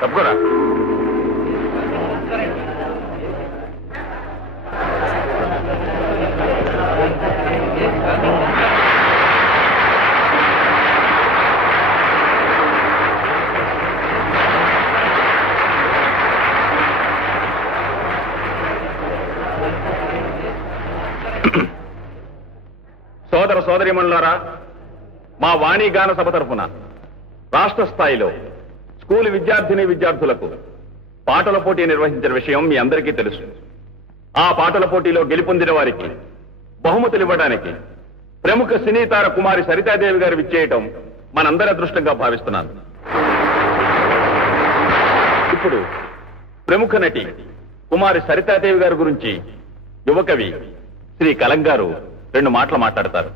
తప్పకుండా సోదర సోదరీమణులారా, మా వాణి గాన సభ తరఫున రాష్ట్ర స్థాయిలో స్కూల్ విద్యార్థిని విద్యార్థులకు పాటల పోటీ నిర్వహించిన విషయం మీ అందరికీ తెలుసు. ఆ పాటల పోటీలో గెలుపొందిన వారికి బహుమతులు ఇవ్వడానికి ప్రముఖ సినీ తార కుమారి సరితాదేవి గారు విచ్చేయటం మనందరి అదృష్టంగా భావిస్తున్నాను. ఇప్పుడు ప్రముఖ నటి కుమారి సరితాదేవి గారి గురించి యువకవి శ్రీ కలం గారు 2 మాటలు మాట్లాడతారు.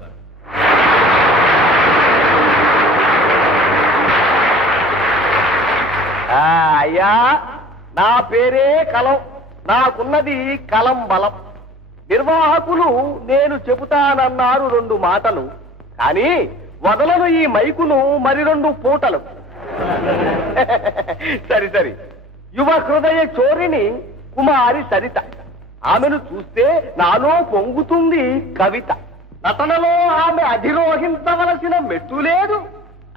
అయ్యా, నా పేరే కలం, నాకున్నది కలం బలం. నిర్వాహకులు నేను చెబుతానన్నారు 2 మాటలు, కానీ వదలను ఈ మైకును మరి 2 పూటలు. సరి సరి, యువ హృదయ చోరిని కుమారి సరిత. ఆమెను చూస్తే నాలో పొంగుతుంది కవిత. నటనలో ఆమె అధిరోహించవలసిన మెట్టు లేదు,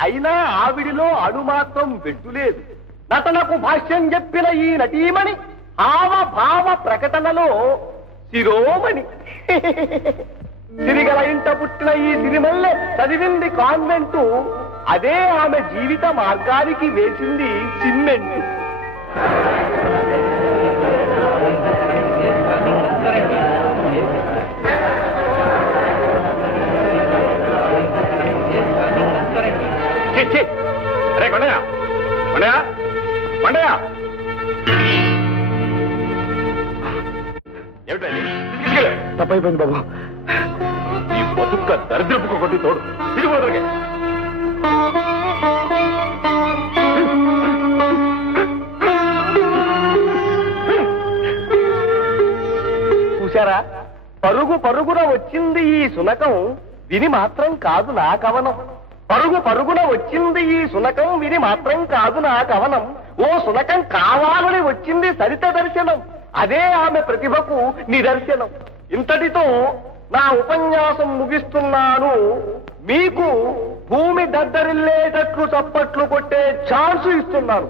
అయినా ఆవిడిలో అణు మాత్రం పెట్టు లేదు. నటనకు భాష్యం చెప్పిన ఈ నటీమణి హావభావ ప్రకటనలో శిరోమణి. సిరిగల ఇంట పుట్టిన ఈ సిరిమల్లె చదివింది కాన్వెంటు, అదే ఆమె జీవిత మార్గానికి వేసింది సిమెంటు. అరే కొండయ్య, కొండయ్య, కొండయ్య, ఏమిటండి? తప్పైపోయింది బాబు. ఈ బతుక్క దరిద్రపు కొట్టి తోడు తిరిగిపోదరికే. చూశారా, పరుగు పరుగున వచ్చింది ఈ సునకం, విని మాత్రం కాదు నా కవనం. పరుగు పరుగున వచ్చింది ఈ సునకం, విని మాత్రం కాదు నా కవనం. ఓ సునకం కావాలని వచ్చింది సరిత దర్శనం, అదే ఆమె ప్రతిభకు నిదర్శనం. ఇంతటితో నా ఉపన్యాసం ముగిస్తున్నాను. మీకు భూమి దద్దరిల్లేటట్లు చప్పట్లు కొట్టే ఛాన్స్ ఇస్తున్నాను.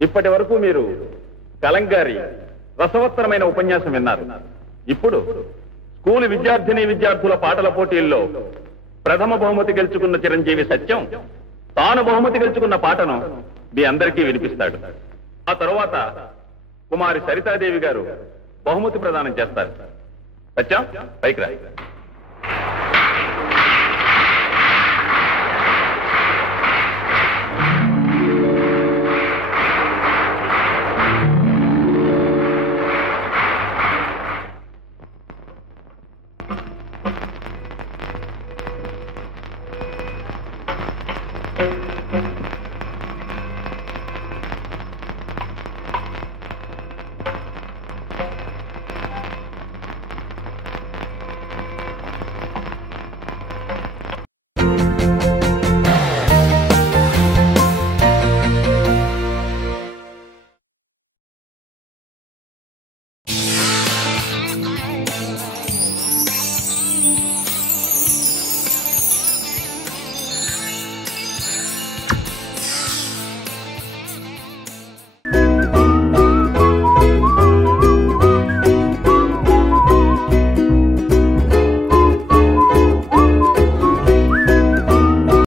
ఇప్పటి వరకు మీరు కలంగారి రసవత్తరమైన ఉపన్యాసం విన్నారు. ఇప్పుడు స్కూల్ విద్యార్థిని విద్యార్థుల పాటల పోటీల్లో ప్రథమ బహుమతి గెలుచుకున్న చిరంజీవి సత్యం తాను బహుమతి గెలుచుకున్న పాటను మీ అందరికీ వినిపిస్తాడు. ఆ తరువాత కుమారి సరితాదేవి గారు బహుమతి ప్రదానం చేస్తారు. సత్యం, పైకి రా.